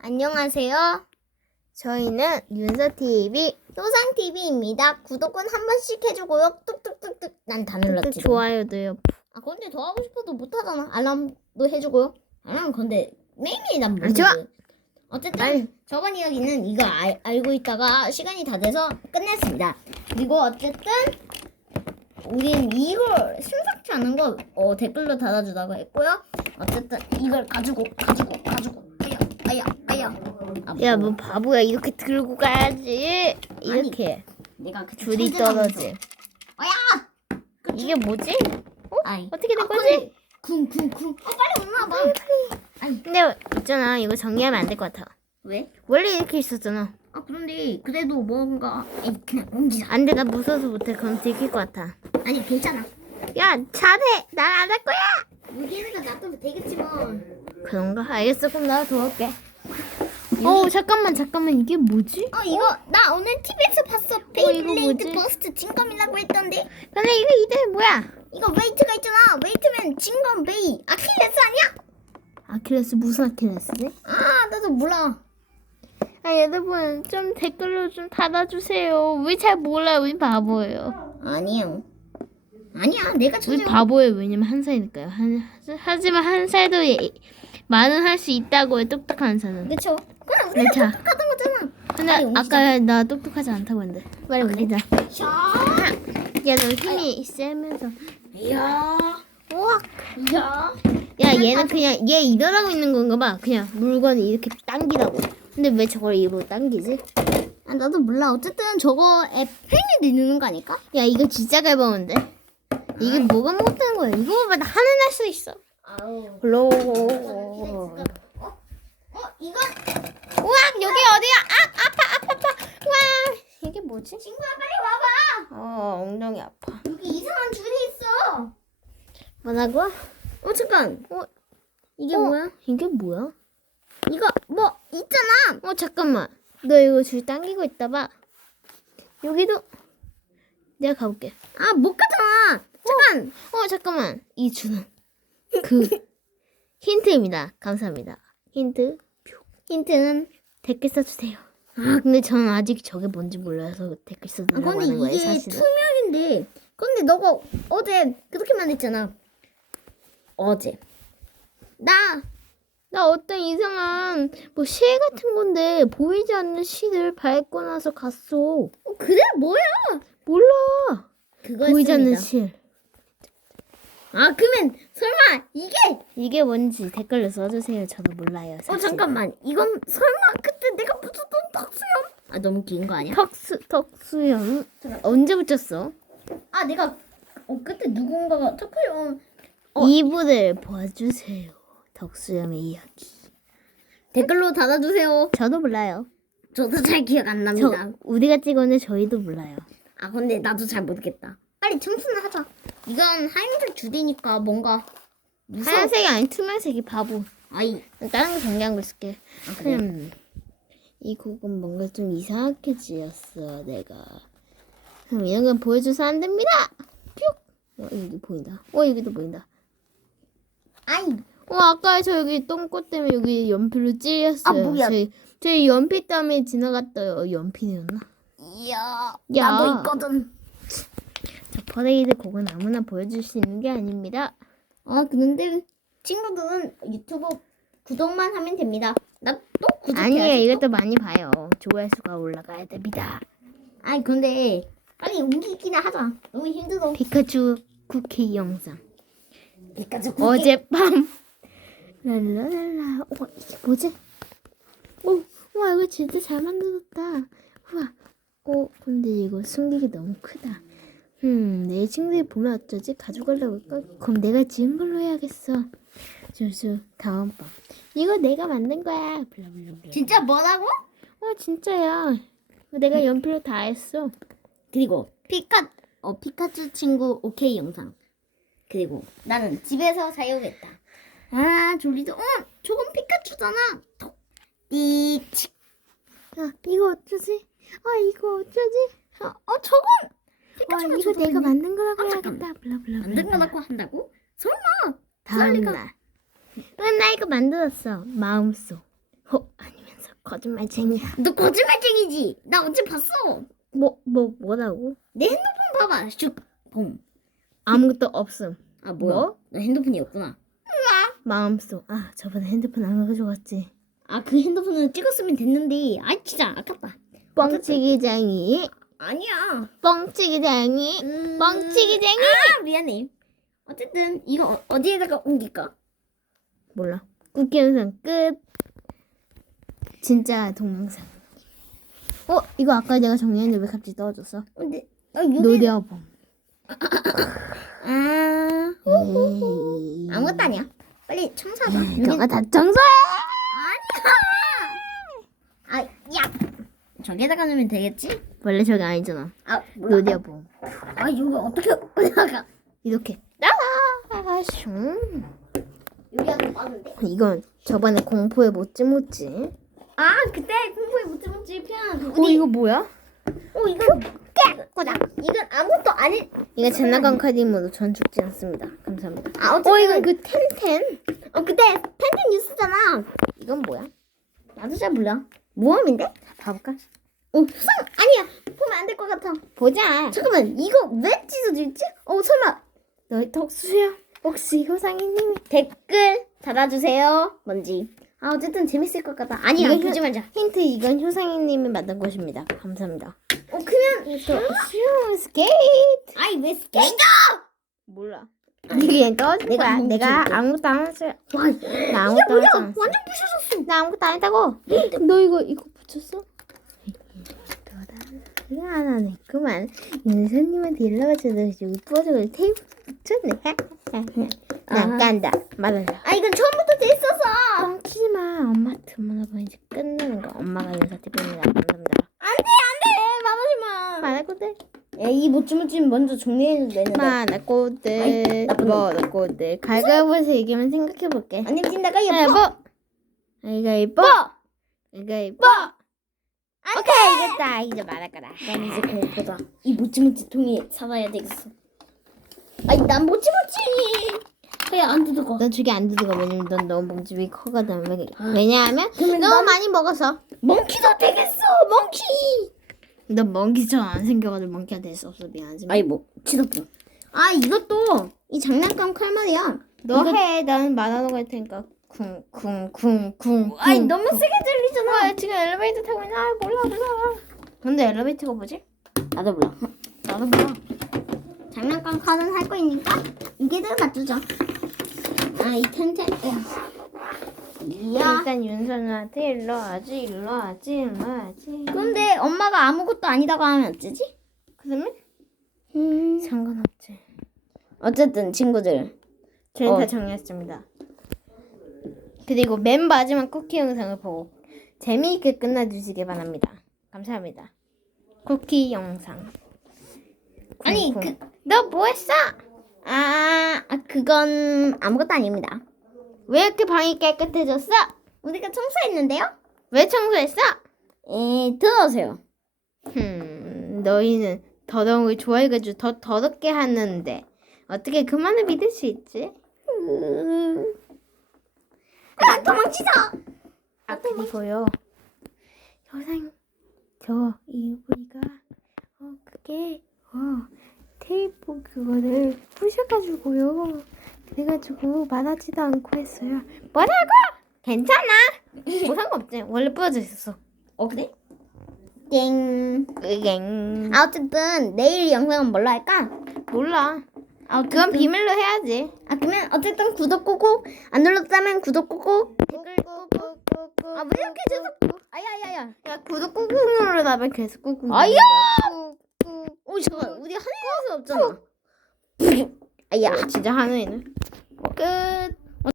안녕하세요. 저희는 윤서TV, 효상TV입니다. 구독은 한 번씩 해주고요. 뚝뚝뚝뚝. 난 다 눌렀지. 좋아요도요. 아, 근데 더 하고 싶어도 못하잖아. 알람도 해주고요. 알람, 근데 매일매일 난안 좋아. 모르거든. 어쨌든 저번 이야기는 이거 알, 알고 있다가 시간이 다 돼서 끝냈습니다. 그리고 어쨌든 우린 이걸 심상치 않은 거 어, 댓글로 달아주다고 했고요. 어쨌든 이걸 가지고 가지고 가지고 아야 아야 야, 뭐, 뭐 바보야. 이렇게 들고 가야지. 이렇게 내가 그 줄이. 떨어지. 아야. 그 이게 뭐지? 아이. 어떻게 된 아, 거지? 쿵쿵쿵. 어 빨리 올라와 봐. 근데 있잖아. 이거 정리하면 안 될 것 같아. 왜? 원래 이렇게 있었잖아. 아 그런데 그래도 뭔가 에이, 그냥 옮기자. 안 돼. 나 무서워서 못해. 그럼 들킬 것 같아. 아니 괜찮아. 야, 잘해. 난 안 할 거야. 무기니까 놔두면 되겠지 뭐. 그런가? 알겠어. 그럼 나 도와올게. 어, 잠깐만, 잠깐만. 이게 뭐지? 어 이거 나 오늘 TV에서 봤어. 이거 베이블레이드 뭐지? 버스트 진검이라고 했던데. 근데 이거 이름 뭐야? 이거 웨이트가 있잖아. 웨이트면 진검 베이. 아킬레스 아니야? 아킬레스 무슨 아킬레스지? 아 나도 몰라. 아, 여러분 좀 댓글로 좀 달아주세요. 우리 잘 몰라요. 우리 바보예요. 아니야. 아니야 내가 우리 천재. 바보예요. 왜냐면 한 살이니까요. 한, 하지만 한 살도 예- 말은 할 수 있다고요. 똑똑한 사는. 그쵸? 그럼 네, 우리가 자. 똑똑하던 거잖아. 근데 빨리 옮기자. 아까 나 똑똑하지 않다고 했는데. 빨리 옮기자. 샤. 야, 너 힘이 세면서. 이야. 우와. 이야. 야, 얘는 그냥 얘 일어나고 있는 건가 봐. 그냥 물건을 이렇게 당기라고. 근데 왜 저걸 입으로 당기지? 아 나도 몰라. 어쨌든 저거 앱 팽이 누르는 거 아닐까? 야, 이거 진짜 가벼운데? 이게 뭐가 못하는 거야? 이거 봐 나 하늘 날 수 있어. 아우. 로. 어? 어 이건 우와 여기 어디야? 아 아파 아파 아파. 와 이게 뭐지? 친구야 빨리 와봐. 어 엉덩이 아파. 여기 이상한 줄이 있어. 뭐라고? 어 잠깐. 어 이게 어, 뭐야? 이게 뭐야? 이거 뭐 있잖아. 어 잠깐만. 너 이거 줄 당기고 있다 봐. 여기도 내가 가볼게. 아 못 가잖아. 잠깐. 어 잠깐만 이 줄은 그 힌트입니다. 감사합니다. 힌트 표. 힌트는 댓글 써주세요. 아 근데 저는 아직 저게 뭔지 몰라서 댓글 아, 써달라고 근데 하는 거예요 이게 사실은. 투명인데. 근데 너가 어제 그렇게 말했잖아. 어제. 나 나 어떤 이상한 뭐 실 같은 건데 보이지 않는 실을 밟고 나서 갔어. 어, 그래 뭐야? 몰라. 그거 보이지 않는. 실. 아 그러면 설마 이게? 이게 뭔지 댓글로 써주세요. 저도 몰라요. 어 사실. 잠깐만. 이건 설마 그때 내가 붙였던 덕수염? 아 너무 긴 거 아니야? 턱수 턱수염 언제 붙였어? 아 내가 어 그때 누군가가 덕수염 이분을 봐주세요. 덕수염의 이야기. 댓글로 달아주세요. 저도 몰라요. 저도 잘 기억 안 저 납니다. 우리가 찍었는데 저희도 몰라요. 아 근데 나도 잘 모르겠다. 빨리 청순을 하자. 이건 하얀색 줄이니까 뭔가 무서워. 하얀색이 아닌 투명색이 바보. 아이 다른 거 정리한 거 쓸게. 아, 그래? 음, 이 곡은 뭔가 좀 이상하게 지었어, 내가. 그럼 이런 건 보여줘서 안 됩니다! 뿅! 어, 여기 보인다. 어, 여기도 보인다. 아이 어, 아까 저 여기 똥꼬 때문에 여기 연필로 찔렸어요. 아, 뭐야. 저희, 저희 연필 때문에 지나갔어요. 연필이었나? 이야 야. 나도 있거든. 저 퍼레이드 곡은 아무나 보여줄 수 있는 게 아닙니다. 아 근데 친구들은 유튜브 구독만 하면 됩니다. 나 또 구독해야지. 아니에요. 또. 이것도 많이 봐요. 조회수가 올라가야 됩니다. 아이 근데 빨리 옮기기나 하자. 너무 힘들어. 피카츄 쿠키 영상. 피카츄 어젯밤 랄라랄라 와 이게 뭐지? 오, 와 이거 진짜 잘 만들었다 우와 어 근데 이거 숨기기 너무 크다 음 내 친구들이 보면 어쩌지? 가져가려고 할까? 그럼 내가 지은 걸로 해야겠어 저저 다음 밤 이거 내가 만든 거야 블라블라블라 진짜 뭐라고? 와 진짜야 내가 연필로 다 했어 그리고 피카 어 피카츄 친구 오케이 영상. 그리고 나는 집에서 사용했다. 아 졸리다. 어 저건 피카츄잖아. 톡. 띠치. 야 이거 어쩌지? 아 이거 어쩌지? 어, 어 저건 와 피카츄가 이거 저거 내가 있네. 만든 거라고 아, 해야겠다 만든 거 갖고 한다고? 설마? 다음 썰리가- 날. 응, 나 이거 만들었어. 마음속. 어, 아니면 거짓말쟁이야. 너 거짓말쟁이지? 나 어제 봤어. 뭐, 뭐, 뭐 라고? 내 핸드폰 봐봐. 슉, 봄. 아무것도 없음. 아 뭐야? 뭐? 너 핸드폰이 없구나. 마음속. 아, 저번에 핸드폰 안 가져갔지. 아 그 핸드폰을 찍었으면 됐는데. 아 진짜 아깝다. 뻥치기쟁이. 아니야. 뻥치기쟁이. 음... 뻥치기쟁이. 아 미안해. 어쨌든 이거 어, 어디에다가 옮길까? 몰라. 쿠키 영상 끝. 진짜 동영상. 어, 이거 아까 내가 정리했는데 왜 갑자기 떨어졌어? 근데 어, 여기 노려봄. 아 에이. 아무것도 아니야. 빨리 청소하자. 음, 너가 다 청소해. 아, 야. 저기에다가 넣으면 되겠지? 원래 저게 아니잖아. 아, 몰라. 노려봄. 아, 이거 어떻게 올라가? 이렇게. 따라. 슝. 여기가 더 빠른데. 이건 저번에 공포에 못지 못지. 아, 그때 공부에 못 해본지 편. 어, 이거 뭐야? 어, 이거 깨꼬다. 이건 아무것도 아닌. 이거 장난감 카드이모도 전 죽지 않습니다. 감사합니다. 아, 어쨌든. 어, 이건 그 텐텐. 어, 그때 팬텐 뉴스잖아. 이건 뭐야? 나도 잘 몰라. 모험인데? 봐볼까? 어, 수상 아니야. 보면 안 될 것 같아. 보자. 잠깐만, 이거 왜 찢어져 있지? 어, 설마 너의 덕수야. 혹시 효상이님이 댓글 달아주세요. 뭔지. 아, 어쨌든 재밌을 것 같다. 아니야, 이거 보지 말자. 힌트 이건 효상이님이 만든 것입니다. 감사합니다. 어, 그냥 슈 스케이트. 아이 왜 스케이터? 몰라. 그냥 떠줄 내가. 뭉치 내가. 아무것도 안 했어. 와, 나 이게 아무것도 안 뭐야? 했어. 완전 부셔졌어. 나 아무것도 안 했다고. 너 이거 이거 붙였어? 이거 안 하네. 그만. 윤서님한테 연락을 줘도 여기 부어주고 테이프 붙였네. 난 아. 깐다. 말한다. 아, 이건 처음부터 돼 있어서. 뻥치지 마. 엄마한테 전화가 이제 끝나는 거. 엄마가 윤서한테. 감사합니다. 안돼 안돼 말하지 마. 말하고들. 야, 이 모찌모찌는 먼저 정리해도 되는데. 놈. 말하고들. 갈가보에서 얘기하면 생각해볼게. 안 내친다가 예뻐. 예뻐. 이거 예뻐. 이거 예뻐. 오케이 이겼다. 이제 말할 거다. 난 이제 공포다. 이 모찌모찌 통이 살아야 되겠어. 아니 난 모찌모찌. 왜안 뜯어? 넌 저게 안 드는 거 왜냐면 넌 너무 몸집이 커거든. 왜- 왜냐하면 그러면 너무 난- 많이 먹어서. 멍키도 되겠어. 멍키. 넌 멍기처럼 안 생겨가지고 멍키가 될 수 없어 미안하지만. 아이 뭐 치덕도. 아 이것도 이 장난감 칼말이야. 너 이거- 해. 나는 할 테니까. 쿵쿵쿵쿵. 아이 너무 세게 들리잖아. 아, 지금 엘리베이터 타고 있나? 아, 몰라 몰라. 근데 엘리베이터가 뭐지? 나도 몰라. 나도 몰라. 장난감 카드는 할 거니까 이게들 갖주자. 아, 이 텐텐. 이야. 일단 윤선우한테 일로 와지 일로 와지 일로 와지. 근데 엄마가 아무것도 아니다고 하면 어쩌지? 그러면 음. 상관없지. 어쨌든 친구들. 저희는 어. 다 정리했습니다. 그리고 맨 마지막 쿠키 영상을 보고 재미있게 끝내주시기 바랍니다. 감사합니다. 쿠키 영상. 아니. 그, 너 뭐 했어? 아, 아, 그건 아무것도 아닙니다. 왜 이렇게 방이 깨끗해졌어? 우리가 청소했는데요? 왜 청소했어? 에, 들어오세요. 흠, 너희는 더러운 걸 좋아해가지고 더 더럽게 하는데 어떻게 그만을 믿을 수 있지? 음. 아, 도망치자! 아 그리고요 여상 저 이우리가 어 그게 어 테이프 그거를 부셔가지고요 그래가지고 말하지도 않고 했어요 뭐라고? 괜찮아 뭐 상관없지 원래 부러져 있었어 어, 그래? 땡. 으갱 아, 어쨌든 내일 영상은 뭘로 할까? 몰라 아, 그건 비밀로 해야지 아, 그러면 어쨌든 구독 꾹꾹. 안 눌렀다면 구독 꾹꾹. 댓글 꾹꾹 꾹꾹 아, 왜 이렇게 계속. 아야야야. 야 구독 꾹꾹 누르다면 계속 꾹꾹 아야! 꾹꾹 오, 잠깐. 우리 수 없잖아. 아야. 진짜 하늘이네 끝